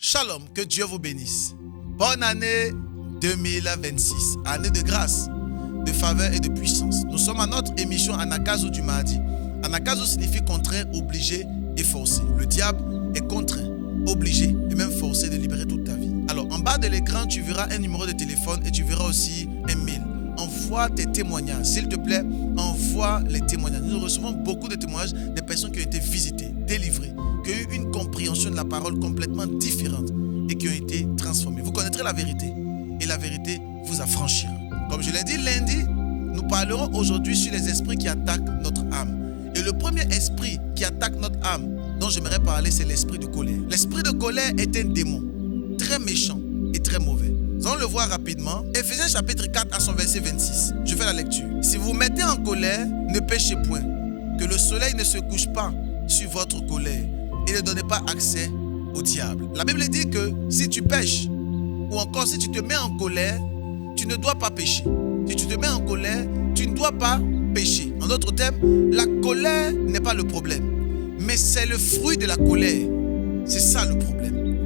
Shalom, que Dieu vous bénisse. Bonne année 2026, année de grâce, de faveur et de puissance. Nous sommes à notre émission Anagkazo du mardi. Anagkazo signifie contraint, obligé et forcé. Le diable est contraint, obligé et même forcé de libérer toute ta vie. Alors en bas de l'écran, tu verras un numéro de téléphone et tu verras aussi un mail. Envoie tes témoignages, s'il te plaît, envoie les témoignages. Nous recevons beaucoup de témoignages des personnes qui ont été visitées, délivrées, qui ont eu une compréhension de la parole complètement différente et qui ont été transformées. Vous connaîtrez la vérité et la vérité vous affranchira. Comme je l'ai dit lundi, nous parlerons aujourd'hui sur les esprits qui attaquent notre âme. Et le premier esprit qui attaque notre âme dont j'aimerais parler, c'est l'esprit de colère. L'esprit de colère est un démon très méchant et très mauvais. Nous allons le voir rapidement. Éphésiens chapitre 4 à son verset 26. Je fais la lecture. Si vous vous mettez en colère, ne péchez point. Que le soleil ne se couche pas sur votre colère et ne donnez pas accès au diable. La Bible dit que si tu pêches, ou encore si tu te mets en colère, tu ne dois pas pécher. Si tu te mets en colère, tu ne dois pas pécher. En d'autres termes, la colère n'est pas le problème, mais c'est le fruit de la colère. C'est ça le problème.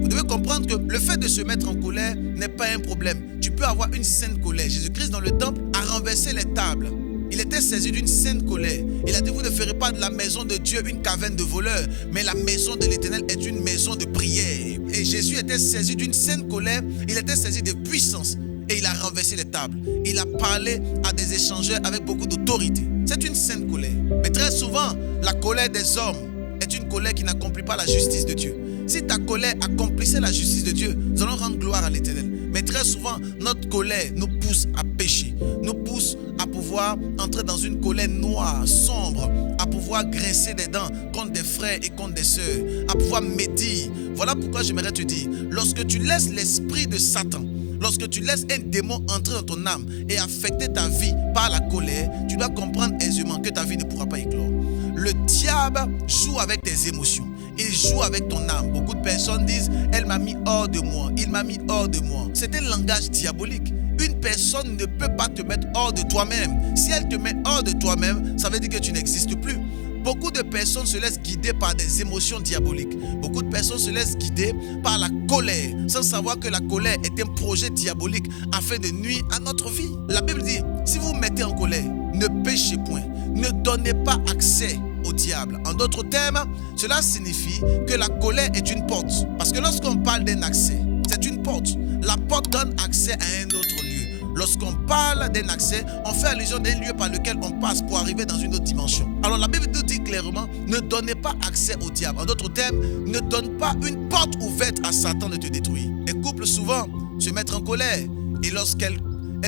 Vous devez comprendre que le fait de se mettre en colère n'est pas un problème. Tu peux avoir une sainte colère. Jésus-Christ dans le temple a renversé les tables. Il était saisi d'une sainte colère. Il a dit, vous ne ferez pas de la maison de Dieu une caverne de voleurs, mais la maison de l'Éternel est une maison de prière. Et Jésus était saisi d'une sainte colère. Il était saisi de puissance. Et il a renversé les tables. Il a parlé à des échangeurs avec beaucoup d'autorité. C'est une sainte colère. Mais très souvent, la colère des hommes est une colère qui n'accomplit pas la justice de Dieu. Si ta colère accomplissait la justice de Dieu, nous allons rendre gloire à l'Éternel. Mais très souvent, notre colère nous pousse à pécher, nous pousse à pouvoir entrer dans une colère noire, sombre, à pouvoir grincer des dents contre des frères et contre des sœurs, à pouvoir médire. Voilà pourquoi j'aimerais te dire, lorsque tu laisses l'esprit de Satan, lorsque tu laisses un démon entrer dans ton âme et affecter ta vie par la colère, tu dois comprendre aisément que ta vie ne pourra pas éclore. Le diable joue avec tes émotions. Il joue avec ton âme. Beaucoup de personnes disent, elle m'a mis hors de moi, il m'a mis hors de moi. C'est un langage diabolique. Une personne ne peut pas te mettre hors de toi-même. Si elle te met hors de toi-même, ça veut dire que tu n'existes plus. Beaucoup de personnes se laissent guider par des émotions diaboliques. Beaucoup de personnes se laissent guider par la colère, sans savoir que la colère est un projet diabolique afin de nuire à notre vie. La Bible dit, si vous vous mettez en colère, ne péchez point, ne donnez pas accès au diable. En d'autres termes, cela signifie que la colère est une porte. Parce que lorsqu'on parle d'un accès, c'est une porte. La porte donne accès à un autre lieu. Lorsqu'on parle d'un accès, on fait allusion d'un lieu par lequel on passe pour arriver dans une autre dimension. Alors la Bible nous dit clairement, ne donnez pas accès au diable. En d'autres termes, ne donne pas une porte ouverte à Satan de te détruire. Les couples souvent se mettent en colère. Et lorsqu'elles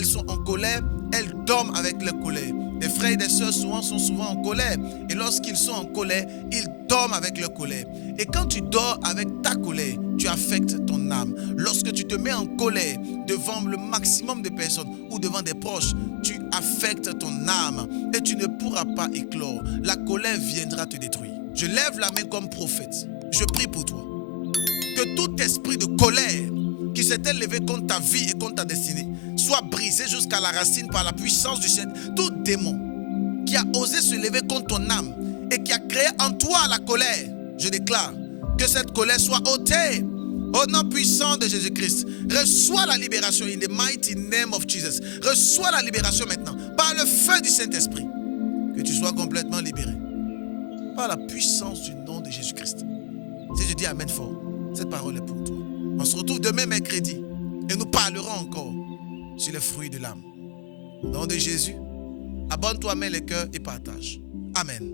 sont en colère, elles dorment avec leur colère. Des frères et des sœurs sont souvent en colère. Et lorsqu'ils sont en colère, ils dorment avec leur colère. Et quand tu dors avec ta colère, tu affectes ton âme. Lorsque tu te mets en colère devant le maximum de personnes ou devant des proches, tu affectes ton âme et tu ne pourras pas éclore. La colère viendra te détruire. Je lève la main comme prophète. Je prie pour toi. Que tout esprit de colère qui s'était levé contre ta vie et contre ta destinée soit brisé jusqu'à la racine par la puissance du Seigneur. Tout démon qui a osé se lever contre ton âme et qui a créé en toi la colère, je déclare que cette colère soit ôtée au nom puissant de Jésus-Christ. Reçois la libération in the mighty name of Jesus. Reçois la libération maintenant par le feu du Saint-Esprit. Que tu sois complètement libéré par la puissance du nom de Jésus-Christ. Si je dis amen fort, cette parole est pour toi. On se retrouve demain mercredi et nous parlerons encore sur les fruits de l'âme. Au nom de Jésus, abonne-toi, mets les cœurs et partage. Amen.